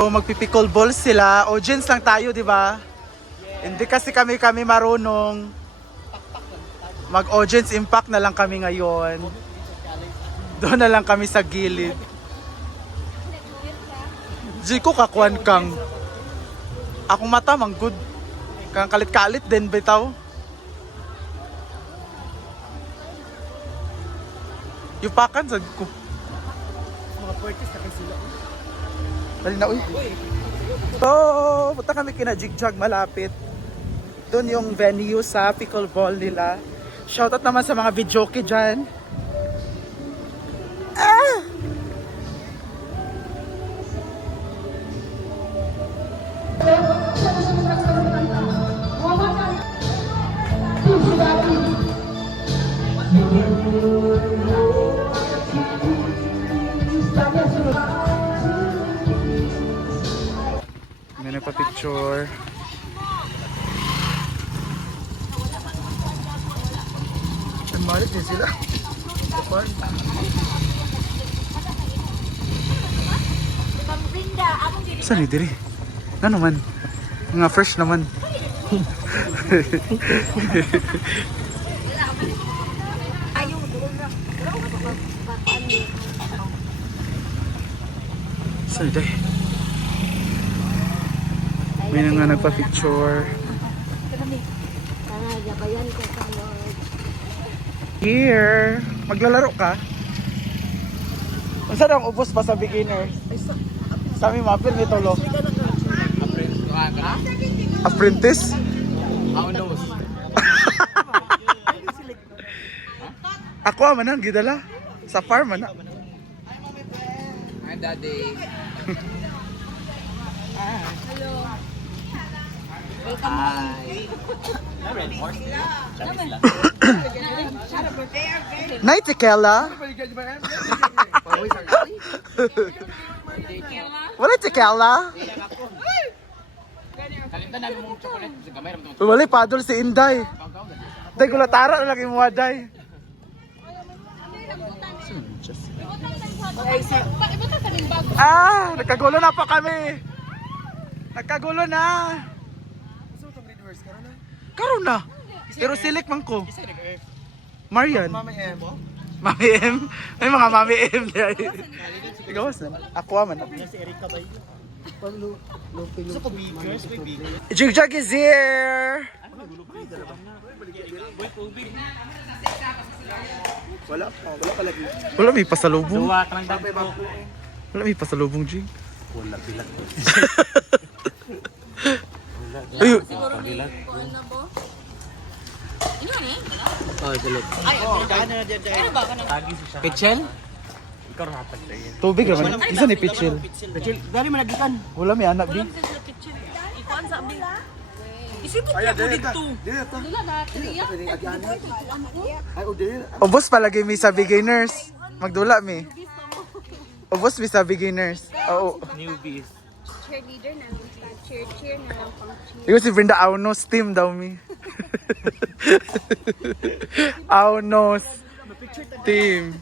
So, magpipicol balls sila. Audience lang tayo, di ba? Hindi kasi kami marunong. Mag-audience impact na lang kami ngayon. Doon na lang kami sa gilid. Di ko kakuan kang. Akong mata, manggod. Kang kalit-kalit din, bitaw. Yupakan, sad ko. Mga parties na kayo sila. Dali na, uy. So, punta kami kina Jigjag malapit. Doon yung venue sa pickleball nila. Shoutout naman sa mga videoke dyan. Ah! May nagpa-picture. Ang malit din sila. Kapal. Saan yung diri? Ano naman? Mga fresh naman. Saan yung diri? May na nga nagpa-picture. Here! Maglalaro ka? Saan ang ubos pa sa beginners? Sa amin mapil ni Tolo. Apprentice? How knows? Ako man ang gidala. Sa farm man. Hi, Daddy. Hi. Night Tekela. Wala Tekela. Kalimtan namin mong chocolate. Kasi gamay naman ito. Wala padol si Inday. Day gulatara na lagi mo day. Ah, nagkagulo na pa kami. Nagkagulo na. Karon na. Pero silik man ko. Marian. Mama M. Mami M. May mga Mami M diyan. Ikaw sa ako man. Si Erika ba yun? Gusto ko bigers, may bigers. Jigjag is here. Wala pa lagi. Wala may pasalubong. Duwa ka lang dapat po. Wala may pasalubong, Jig. Wala bilat ko. Ay, Siguro ni kuan na bo. Ino ni? Oh, salot. Ay, Kano na dyan ano ba kana? Tagi siya. Pichel? Ikaw rapat tayo. tubig naman. Isa ni Pichil. Pichel, dali malagikan. Wala may anak, Big. Wala sa picture. Ikuan sa abi. Isipot niya ko dito. Dila na triya. Ay, o dili. Ubos palagi mi sa beginners. Magdula mi. Ubos mi sa beginners. Oo. Newbies. Cheerleader na lang sa cheer na lang pang cheer. Ikaw si Brenda Aunos team daw mi. Aunos team.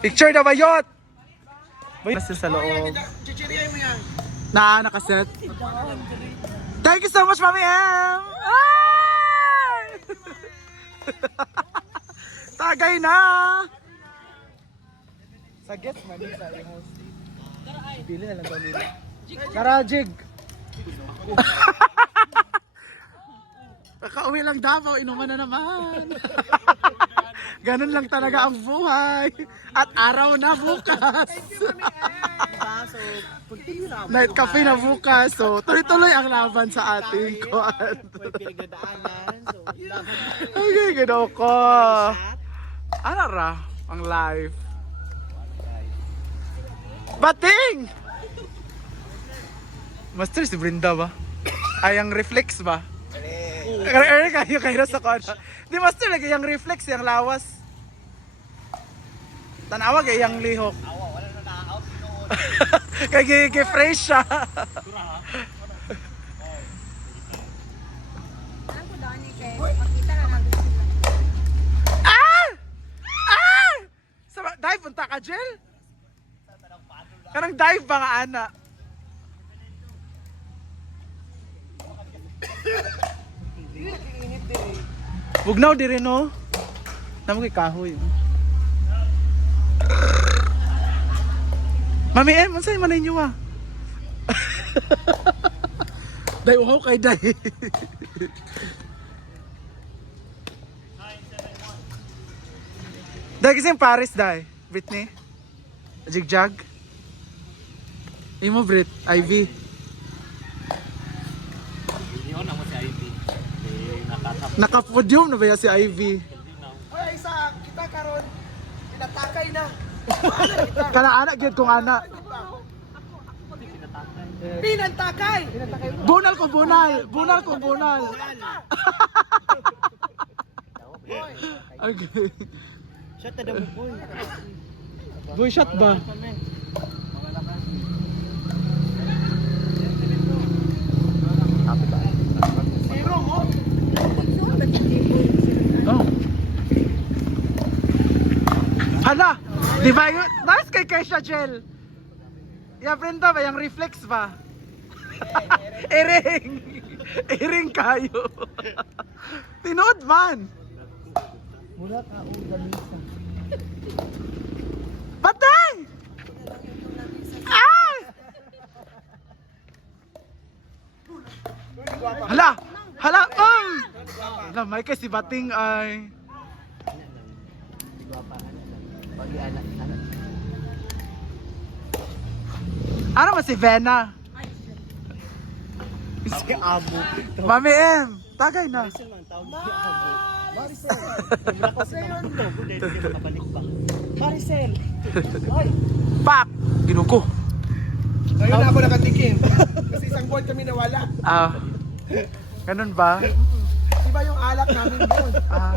Picture na bayot. Bayot sa loob. Nakaset. Thank you so much, Mami M. Ay! Tagay na. Sa guest man sa host. Pili na lang daw nila. Karajig. Kakauwi lang Davao, inuman na naman. Ganun lang talaga ang buhay. At araw na bukas. Night cafe na bukas. So, tuloy-tuloy ang laban sa ating kuwan. Okay, gano'n ko. Ano ra ang live? Bating! Master si Brenda ba? Ay, ang reflex ba? Kayo sa kona. Di master lagi yung reflex, yung lawas. Tanawag ay yung lihok. Wala na na-out. Kaya fresh siya. Ako daw ni kay makita na lang sila. Ah! Ah! Dive punta ka, Jel? Kanang dive ba nga, ana? Bugnaw di rin no. Namo kay kahoy. Mami em, unsay man ninyo ah? Day uhaw kay day. Day kasi Paris day. Britney. Jigjag. Imo Brit, Ivy. Yun ako si Ivy. Nakatap. Naka-podium na ba yan si Ivy? Ay, isa, kita karon. Pinatakay na. Kana anak gyud kong anak. Pinantakay! Bunal ko bunal. Bunal ko bunal. Okay. Shut the damn boy. Boy shot ba? Oh. Hala! Di ba yun? Nice kay Kesha Gel. Ya Brenda ba? Yung reflex ba? Iring! Iring kayo. Tinood man! Mula ka o ganisa. Patay! Ay! Hala! Hala! Ay! Hala, may kasi bating ay. Pagi anak. Ano ba si Vena? Si Abo. Mami M! Tagay na. Maricel man, tawag si Abo. Maricel! Wala ko sa mga ito. Hindi makabalik pa. Maricel! Ay! Pak! Ginuko. Ngayon na ako nakatikim. Kasi isang buwan kami nawala. Ah. Ganun ba? Iba yung alak namin doon. Ah.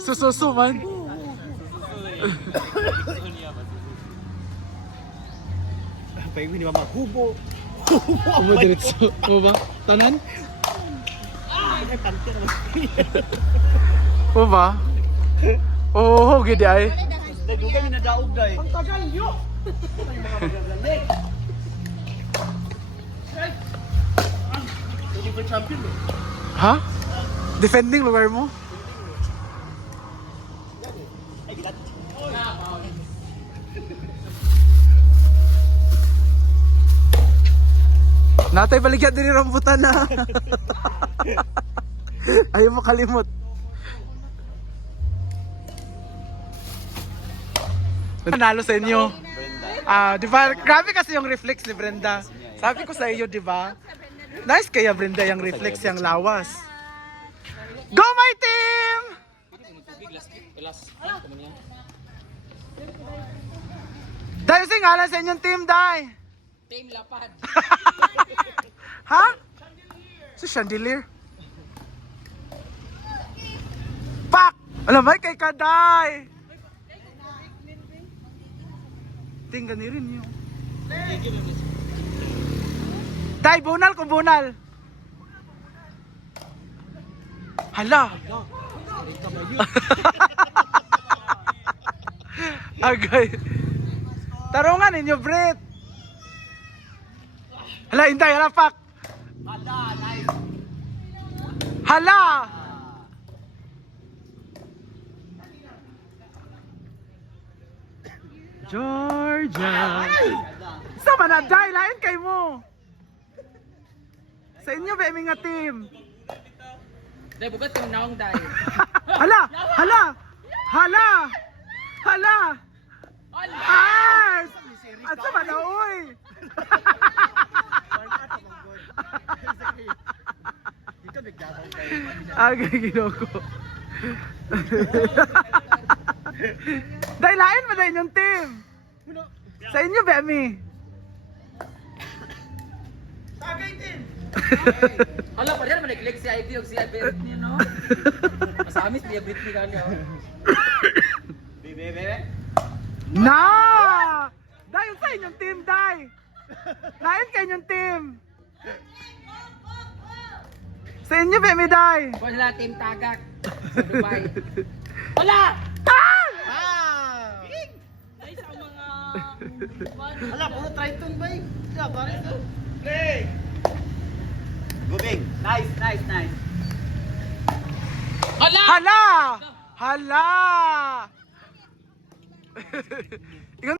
Sususu man. Pwede hindi ba maghubo? Umo diretso. Umo ba? Tanan? Ay, panty naman. Umo ba? Oo, gidi ay. Dahil kami nadaog dahil. Ang tagal nyo! Ay, mga magagaling. Hindi ba champion eh? Ha? Defending lugar mo? Ay, gilat. Natay baligyan din yung rambutan na. Ayaw mo kalimot. Nanalo sa inyo. Di ba? Grabe kasi yung reflex ni Brenda. Sabi ko sa iyo, di ba? Nice kaya Brenda yung reflex yung lawas. Go my team! Dahil sing ngalan sa inyong team, Day. Team Lapad. Ha? Si Chandelier. Pak! Alam mo, kay Kaday! Tingnan ni rin yun. Day, bunal kung bunal. Hala! Agay. Tarungan ninyo, Brit. Hala, Inday, hala, Pak. Hala! Georgia. Sa manaday, lain kay mo. Sa inyo ba nga team? Dahil bugat yung naong dahil. Hala! Hala! Hala! Hala! Ay! At sa manaoy! Agay ginoko. Dahil lain mo dahil yung team. Sa inyo, Bemi. Tagay din! Hala, pa rin naman nag-click si Ivy o si Britney, no? Masamis niya Britney kanya. Bebe. Na! Dahil sa inyong team, Day. Lain kayo inyong team. Sa inyo, Bemi, Day. Kung sila Team Tagak sa Dubai. Wala! Ah! Ah! Ay, sa mga Hala, puro Triton ba eh? Yeah, pare ito. Play! Gubing. Nice, nice, nice. Hala! Hala!